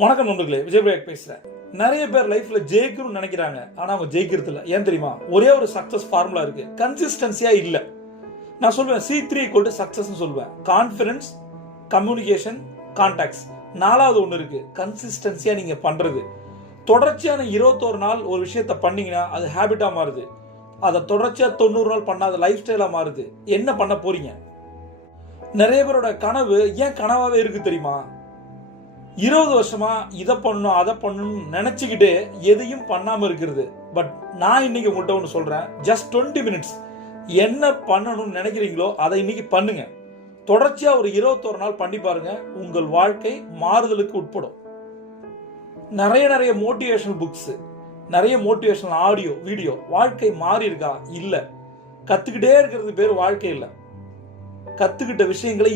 வணக்கம் நண்பர்களே, விஜய் பிரேக் பேசுறேன். நிறைய பேர் லைஃப்ல ஜெயிக்கணும்னு நினைக்கிறாங்க, ஆனா அவங்க ஜெயிக்கிறது இல்ல. ஏன் தெரியுமா? ஒரே ஒரு சக்சஸ் ஃபார்முலா இருக்கு, கன்சிஸ்டன்சியா இல்ல. நான் சொல்லுவேன் C3 = சக்சஸ் சொல்லுவேன். Confidence, communication, contacts. நாலாவது ஒன்று இருக்கு, கன்சிஸ்டன்சியா நீங்க பண்றது. தொடர்ச்சியான 21 நாள் ஒரு விஷயத்த பண்ணீங்கன்னா அது ஹேபிட்டா மாறுது. அதை தொடர்ச்சியா 90 நாள் பண்ணாத லைஃப் ஸ்டைலா மாறுது. என்ன பண்ண போறீங்க? நிறைய பேரோட கனவு ஏன் கனவாவே இருக்கு தெரியுமா? 20 வருஷமா இதை பண்ணணும் அதை பண்ணணும் நினைச்சுக்கிட்டே எதையும் பண்ணாம இருக்கிறது. பட் நான் இன்னைக்கு உங்கள்கிட்ட ஒன்று சொல்றேன், ஜஸ்ட் 20 மினிட்ஸ் என்ன பண்ணணும்னு நினைக்கிறீங்களோ அதை இன்னைக்கு பண்ணுங்க. தொடர்ச்சியா ஒரு 21 நாள் பண்ணி பாருங்க, உங்கள் வாழ்க்கை மாறுதலுக்கு உட்படும். நிறைய மோட்டிவேஷனல் புக்ஸ், நிறைய மோட்டிவேஷனல் ஆடியோ வீடியோ. வாழ்க்கை மாறி இருக்கா? இல்ல. கத்துக்கிட்டே இருக்கிறது பேர் வாழ்க்கை இல்ல. கத்துக்கிட்ட விஷயங்களை